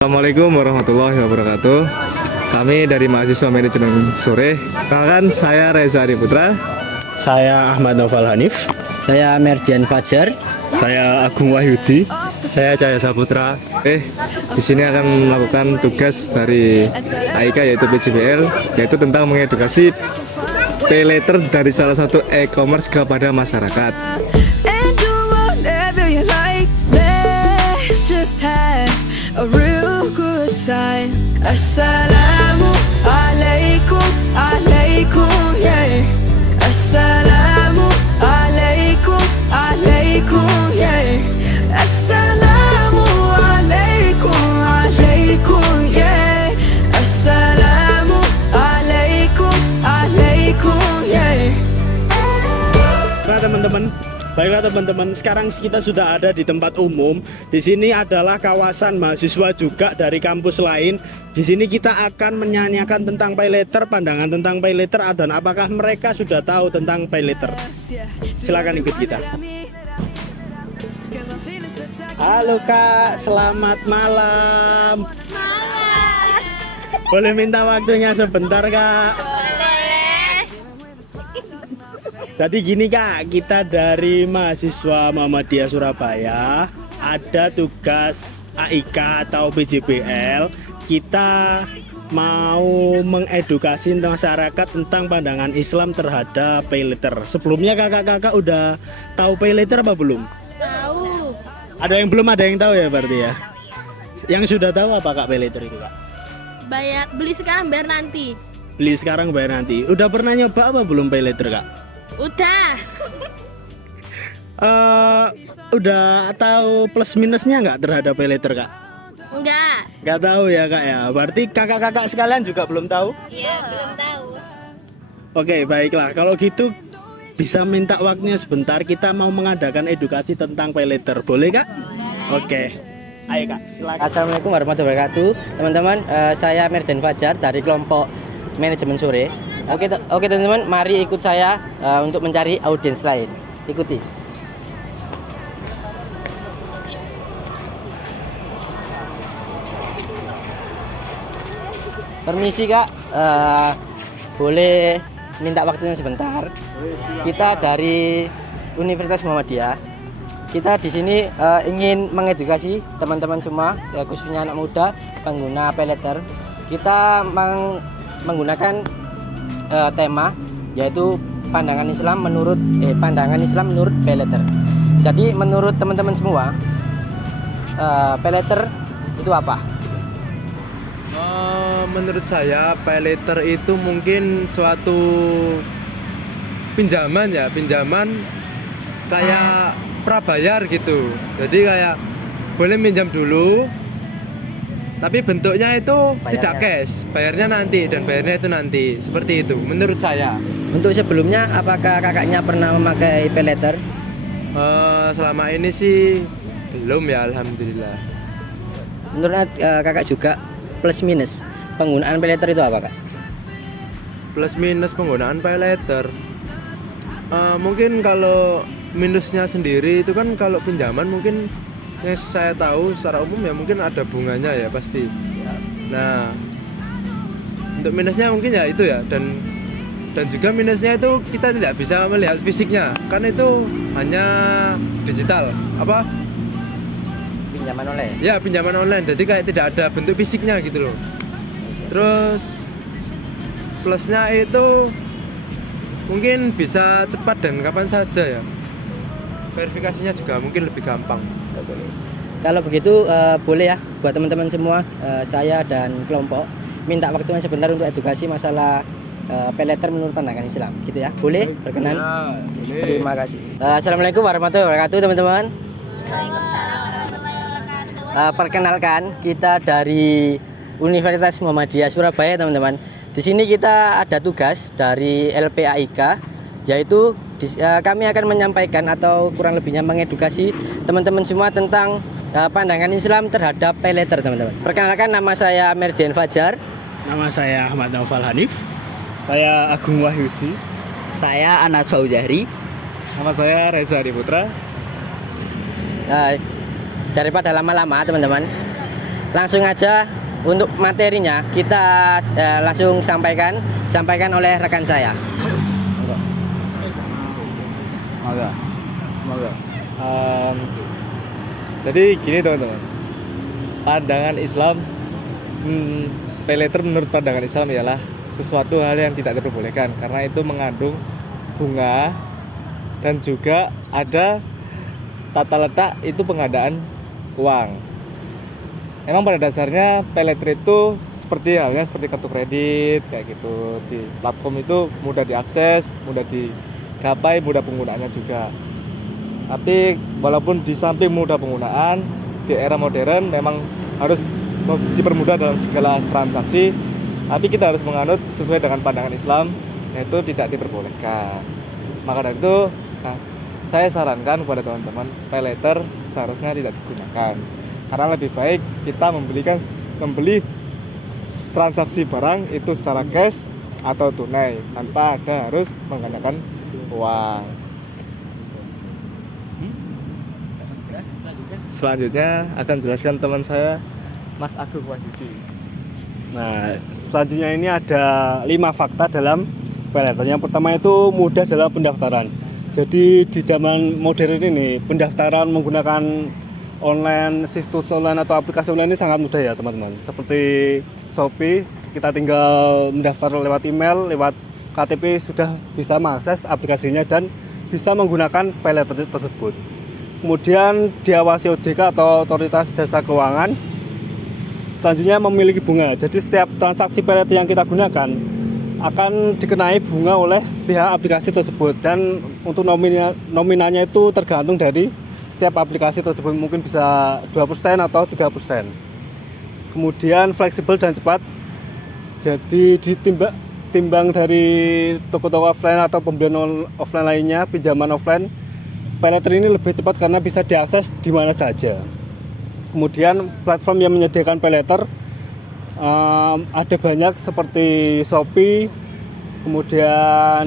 Assalamualaikum warahmatullahi wabarakatuh. Kami dari mahasiswa manajemen sore. Perkenalkan, saya Reza Putra. Saya Ahmad Noval Hanif. Saya Merdian Fajar. Saya Agung Wahyudi. Saya Cahaya Saputra. Di sini akan melakukan tugas dari AIK yaitu PJBL, yaitu tentang mengedukasi pay later dari salah satu e-commerce kepada masyarakat. And do whatever you like. Let's just have a real good time. Assalamu alaikum, alaikum, yeah. Assalamu alaikum, alaikum, yeah. Assalamu alaikum, alaikum, yeah. Assalamu alaikum, alaikum, yeah. Baiklah teman-teman, sekarang kita sudah ada di tempat umum. Di sini adalah kawasan mahasiswa juga dari kampus lain. Di sini kita akan menyanyikan tentang pay later, pandangan tentang pay later, dan apakah mereka sudah tahu tentang pay later. Silakan ikut kita. Halo Kak, selamat malam. Boleh minta waktunya sebentar Kak? Jadi gini Kak, kita dari mahasiswa Muhammadiyah Surabaya ada tugas AIK atau PJBL. Kita mau mengedukasi masyarakat tentang pandangan Islam terhadap pay later. Sebelumnya kakak-kakak udah tahu pay later apa belum? Tahu. Ada yang belum, ada yang tahu ya berarti ya. Yang sudah tahu apa Kak pay later itu Kak? Bayar beli sekarang bayar nanti. Beli sekarang bayar nanti. Udah pernah nyoba apa belum pay later Kak? Udah. Udah tahu plus minusnya nggak terhadap pay later Kak? Enggak. Nggak tahu ya Kak ya. Berarti kakak-kakak sekalian juga belum tahu? Iya, belum tahu. Oke, baiklah. Kalau gitu bisa minta waktunya sebentar. Kita mau mengadakan edukasi tentang pay later. Boleh Kak? Oke. Ayo Kak, silakan. Assalamualaikum warahmatullahi wabarakatuh. Teman-teman, saya Merdian Fajar dari kelompok manajemen sore. Oke teman-teman, mari ikut saya untuk mencari audiens lain. Ikuti. Permisi Kak, boleh minta waktunya sebentar. Kita dari Universitas Muhammadiyah. Kita di sini ingin mengedukasi teman-teman semua, khususnya anak muda pengguna pay later. Kita menggunakan tema yaitu pandangan Islam menurut pay later. Jadi menurut teman-teman semua, pay later itu apa? Menurut saya pay later itu mungkin suatu pinjaman kayak prabayar gitu. Jadi kayak boleh minjam dulu, tapi bentuknya itu tidak cash, bayarnya nanti, dan bayarnya itu nanti, seperti itu menurut saya. Untuk sebelumnya, apakah kakaknya pernah memakai pay later? Selama ini sih belum ya, alhamdulillah. Menurut kakak juga plus minus penggunaan pay later itu apa Kak? Plus minus penggunaan pay later, mungkin kalau minusnya sendiri itu kan kalau pinjaman mungkin yang saya tahu secara umum ya mungkin ada bunganya ya pasti. Nah, untuk minusnya mungkin ya itu ya, dan juga minusnya itu kita tidak bisa melihat fisiknya, kan itu hanya digital Pinjaman online. ya, pinjaman online, jadi kayak tidak ada bentuk fisiknya gitu loh. Terus plusnya itu mungkin bisa cepat dan kapan saja ya, verifikasinya juga mungkin lebih gampang. Kalau begitu boleh ya buat teman-teman semua, saya dan kelompok minta waktunya sebentar untuk edukasi masalah pay later menurut pandangan Islam, gitu ya. Boleh? Berkenan? Ya, boleh. Terima kasih. Assalamualaikum warahmatullahi wabarakatuh teman-teman. Perkenalkan, kita dari Universitas Muhammadiyah Surabaya teman-teman. Di sini kita ada tugas dari LPAIK, yaitu kami akan menyampaikan atau kurang lebihnya mengedukasi teman-teman semua tentang pandangan Islam terhadap pay later teman-teman. Perkenalkan, nama saya Merdian Fajar. Nama saya Ahmad Noval Hanif. Saya Agung Wahyudi. Saya Anas Fauzahri. Nama saya Reza Putra. Daripada lama-lama teman-teman, langsung aja untuk materinya kita langsung sampaikan oleh rekan saya. Semoga. Jadi gini teman-teman, pandangan Islam, pay letter menurut pandangan Islam ialah sesuatu hal yang tidak diperbolehkan karena itu mengandung bunga dan juga ada tata letak itu pengadaan uang. Emang pada dasarnya pay letter itu halnya seperti kartu kredit kayak gitu. Di platform itu mudah diakses, mudah dicapai, mudah penggunaannya juga. Tapi walaupun di samping mudah penggunaan, di era modern memang harus dipermudah dalam segala transaksi, tapi kita harus menganut sesuai dengan pandangan Islam, yaitu tidak diperbolehkan. Maka dari itu saya sarankan kepada teman-teman, pay letter seharusnya tidak digunakan, karena lebih baik kita membeli transaksi barang itu secara cash atau tunai tanpa ada harus menggunakan uang. Selanjutnya akan jelaskan teman saya, Mas Agung Wahyudi. Nah, selanjutnya ini ada 5 fakta dalam pay letter. Yang pertama itu mudah dalam pendaftaran. Jadi di zaman modern ini pendaftaran menggunakan situs online atau aplikasi online ini sangat mudah ya teman-teman. Seperti Shopee, kita tinggal mendaftar lewat email, lewat KTP sudah bisa mengakses aplikasinya dan bisa menggunakan pay letter tersebut. Kemudian diawasi OJK atau Otoritas Jasa Keuangan. Selanjutnya memiliki bunga. Jadi setiap transaksi pay letter yang kita gunakan akan dikenai bunga oleh pihak aplikasi tersebut, dan untuk nominalnya itu tergantung dari setiap aplikasi tersebut, mungkin bisa 2% atau 3%. Kemudian fleksibel dan cepat. Jadi timbang dari toko-toko offline atau pembelian offline lainnya, pinjaman offline, pay letter ini lebih cepat karena bisa diakses di mana saja. Kemudian platform yang menyediakan pay letter ada banyak seperti Shopee, kemudian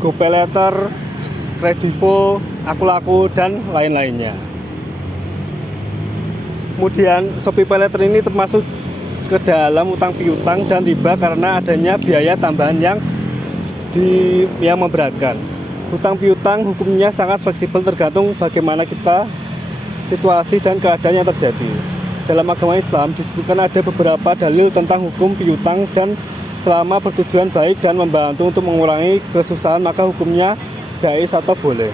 GoPayLater, Kredivo, Akulaku, dan lain-lainnya. Kemudian Shopee Pay Letter ini termasuk ke dalam utang piutang dan riba karena adanya biaya tambahan yang memberatkan. Hutang piutang hukumnya sangat fleksibel tergantung bagaimana kita situasi dan keadaan yang terjadi. Dalam agama Islam disebutkan ada beberapa dalil tentang hukum piutang, dan selama bertujuan baik dan membantu untuk mengurangi kesusahan maka hukumnya jais atau boleh.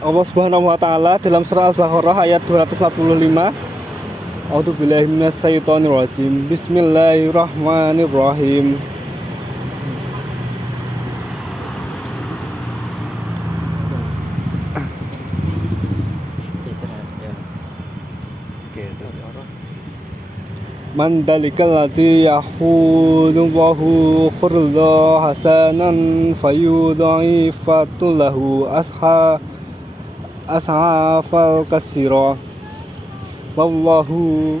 Allah Subhanahu wa taala dalam surah Al-Baqarah ayat 245, A'udzubillahi minasyaitonirrajim. Bismillahirrahmanirrahim. Man dalikal ladzi yahudullahu khurla hasanan fayudha'ifatu lahu ashafal kasira wallahu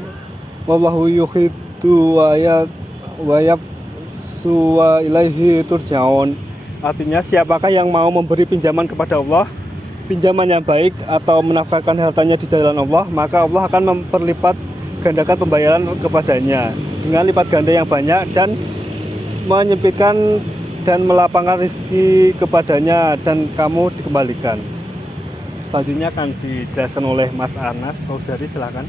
yuhibbu wa yabsu wa ilaihi turja'un. Artinya, siapakah yang mau memberi pinjaman kepada Allah, pinjaman yang baik, atau menafkahkan hartanya di jalan Allah, maka Allah akan memperlipat gandakan pembayaran kepadanya dengan lipat ganda yang banyak dan menyempitkan dan melapangkan rezeki kepadanya, dan kamu dikembalikan. Selanjutnya akan dijelaskan oleh Mas Anas Fauzari, silakan.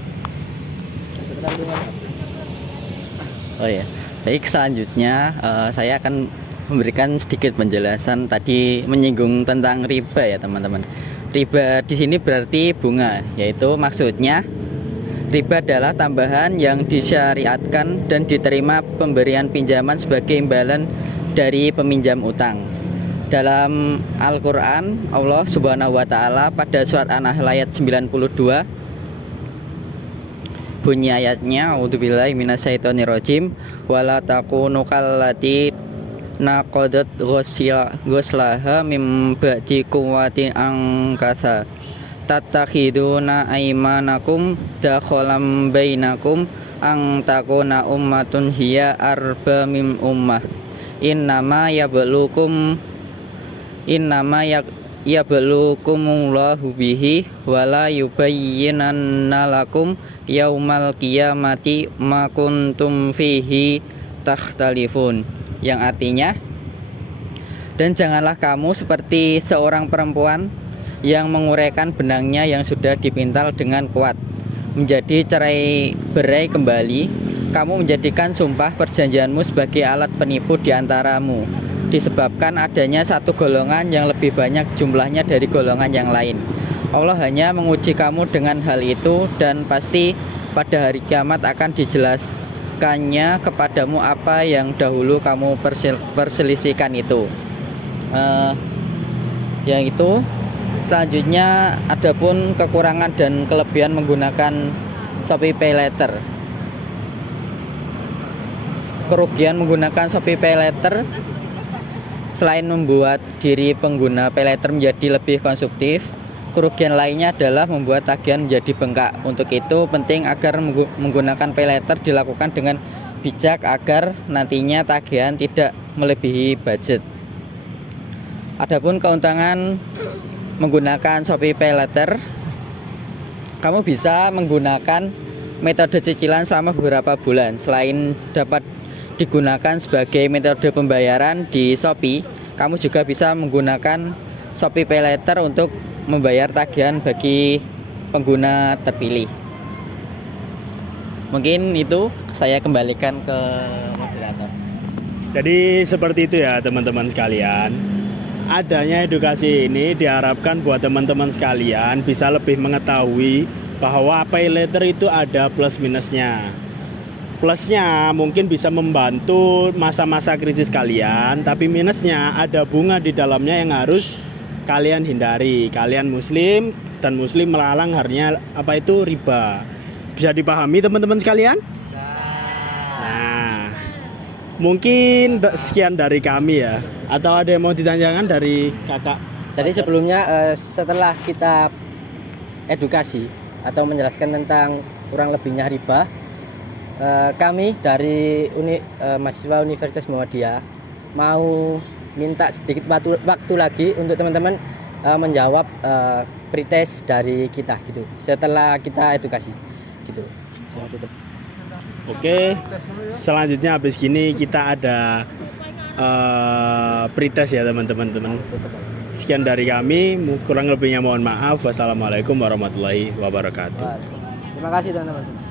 Oh ya, baik, selanjutnya saya akan memberikan sedikit penjelasan. Tadi menyinggung tentang riba ya teman-teman. Riba di sini berarti bunga, yaitu maksudnya riba adalah tambahan yang disyariatkan dan diterima pemberian pinjaman sebagai imbalan dari peminjam utang. Dalam Al-Quran, Allah Subhanahu wa Ta'ala pada surat An-Nahl ayat 92, bunyi ayatnya, A'udzubillahi minasyaitonirrajim, wala takunu kallati naqadat ghuslaha mim ba'di quwwatin angkasa tattakhiduna aymanakum dakhalam bainakum ang takuna ummatun hiya arba mim ummah innama yablukumullahu bihi wala yubayyinanna lakum yaumal qiyamati ma kuntum fihi takhtalifun, yang artinya, dan janganlah kamu seperti seorang perempuan yang menguraikan benangnya yang sudah dipintal dengan kuat menjadi cerai berai kembali. Kamu menjadikan sumpah perjanjianmu sebagai alat penipu di antaramu, disebabkan adanya satu golongan yang lebih banyak jumlahnya dari golongan yang lain. Allah hanya menguji kamu dengan hal itu, dan pasti pada hari kiamat akan dijelaskannya kepadamu apa yang dahulu kamu perselisihkan itu. Yang itu selanjutnya, adapun kekurangan dan kelebihan menggunakan Shopee Pay Later. Kerugian menggunakan Shopee Pay Later selain membuat diri pengguna Pay Later menjadi lebih konsumtif, kerugian lainnya adalah membuat tagihan menjadi bengkak. Untuk itu penting agar menggunakan Pay Later dilakukan dengan bijak agar nantinya tagihan tidak melebihi budget. Adapun keuntungan menggunakan Shopee Pay Later, kamu bisa menggunakan metode cicilan selama beberapa bulan. Selain dapat digunakan sebagai metode pembayaran di Shopee, kamu juga bisa menggunakan Shopee Pay Later untuk membayar tagihan bagi pengguna terpilih. Mungkin itu saya kembalikan ke moderator. Jadi seperti itu ya teman-teman sekalian. Adanya edukasi ini diharapkan buat teman-teman sekalian bisa lebih mengetahui bahwa Pay Later itu ada plus minusnya. Plusnya mungkin bisa membantu masa-masa krisis kalian, tapi minusnya ada bunga di dalamnya yang harus kalian hindari. Kalian muslim, dan muslim melarang harinya apa itu riba. Bisa dipahami teman-teman sekalian? Nah, mungkin sekian dari kami ya. Atau ada yang mau ditanyakan dari kakak? Jadi sebelumnya setelah kita edukasi atau menjelaskan tentang kurang lebihnya riba, kami dari mahasiswa Universitas Muhammadiyah mau minta sedikit waktu lagi untuk teman-teman menjawab pretest dari kita gitu. Setelah kita edukasi gitu. Oke, selanjutnya habis gini kita ada pretest ya teman-teman. Sekian dari kami, kurang lebihnya mohon maaf. Wassalamualaikum warahmatullahi wabarakatuh. Terima kasih teman-teman.